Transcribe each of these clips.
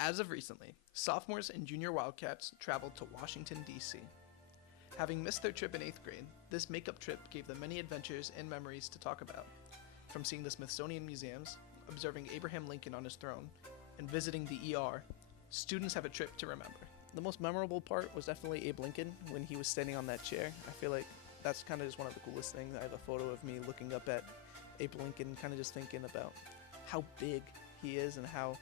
As of recently, sophomores and junior Wildcats traveled to Washington, D.C. Having missed their trip in 8th grade, this makeup trip gave them many adventures and memories to talk about. From seeing the Smithsonian museums, observing Abraham Lincoln on his throne, and visiting the ER, students have a trip to remember. The most memorable part was definitely Abe Lincoln when he was standing on that chair. I feel like that's kind of just one of the coolest things. I have a photo of me looking up at Abe Lincoln, kind of just thinking about how big he is and how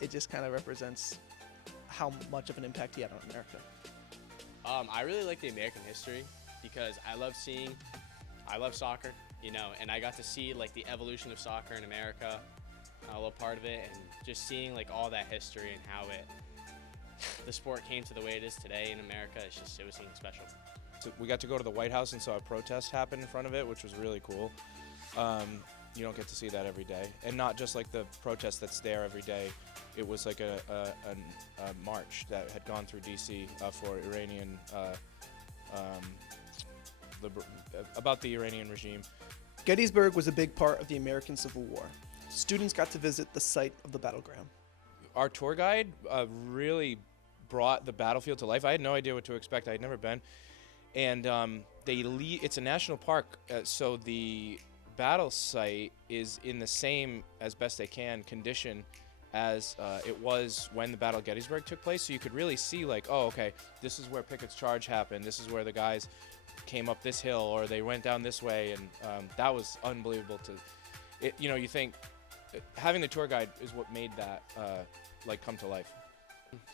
it just kind of represents how much of an impact he had on America. I really like the American history because I love soccer, and I got to see like the evolution of soccer in America, a little part of it, and just seeing like all that history and how the sport came to the way it is today in America. It was something special. So we got to go to the White House and saw a protest happen in front of it, which was really cool. You don't get to see that every day, and not just like the protest that's there every day. It was like a march that had gone through D.C. For Iranian about the Iranian regime. Gettysburg was a big part of the American Civil War. Students got to visit the site of the battleground. Our tour guide really brought the battlefield to life. I had no idea what to expect. I had never been, and it's a national park, so the battle site is in the same, as best they can, condition as it was when the Battle of Gettysburg took place. So you could really see like, oh, okay, this is where Pickett's charge happened. This is where the guys came up this hill or they went down this way, and that was unbelievable. You think having the tour guide is what made that come to life.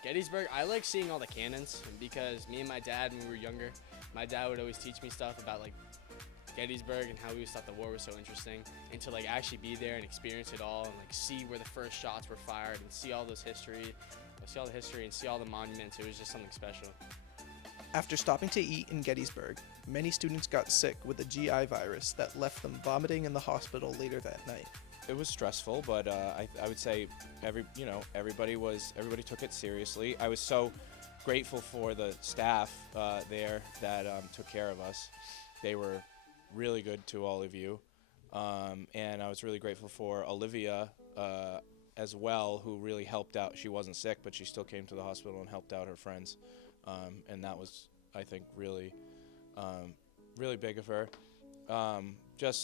Gettysburg, I like seeing all the cannons because me and my dad, when we were younger, my dad would always teach me stuff about like Gettysburg and how we always thought the war was so interesting, and to like actually be there and experience it all and like see where the first shots were fired and see all the history and see all the monuments. It was just something special. After stopping to eat in Gettysburg, many students got sick with a GI virus that left them vomiting in the hospital later that night. It was stressful, but I would say everybody took it seriously. I was so grateful for the staff there that took care of us. They were really good to all of you, and I was really grateful for Olivia as well, who really helped out. She wasn't sick, but she still came to the hospital and helped out her friends, and that was, I think, really big of her. It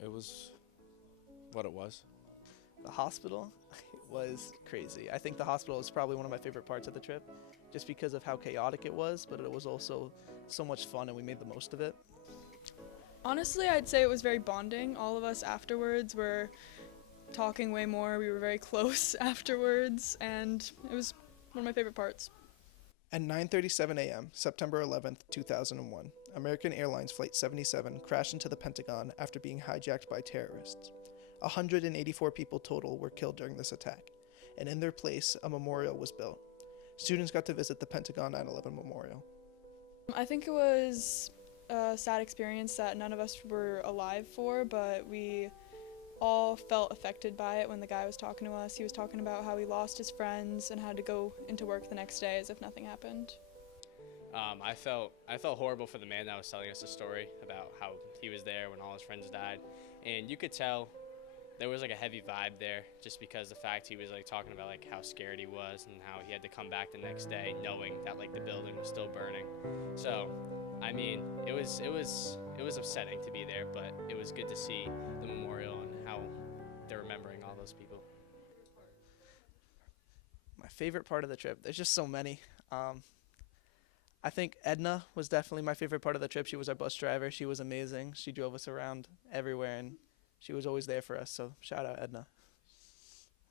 was what it was. The hospital was crazy. I think the hospital is probably one of my favorite parts of the trip, just because of how chaotic it was, but it was also so much fun and we made the most of it. Honestly, I'd say it was very bonding. All of us afterwards were talking way more. We were very close afterwards, and it was one of my favorite parts. At 9:37 a.m., September 11th, 2001, American Airlines Flight 77 crashed into the Pentagon after being hijacked by terrorists. 184 people total were killed during this attack, and in their place, a memorial was built. Students got to visit the Pentagon 9/11 Memorial. I think it was a sad experience that none of us were alive for, but we all felt affected by it when the guy was talking to us. He was talking about how he lost his friends and had to go into work the next day as if nothing happened. I felt horrible for the man that was telling us the story about how he was there when all his friends died, and you could tell there was like a heavy vibe there just because the fact he was like talking about like how scared he was and how he had to come back the next day knowing that like the building was still burning. So I mean, it was upsetting to be there, but it was good to see the memorial and how they're remembering all those people. My favorite part of the trip, there's just so many. I think Edna was definitely my favorite part of the trip. She was our bus driver. She was amazing. She drove us around everywhere, and she was always there for us, so shout out Edna.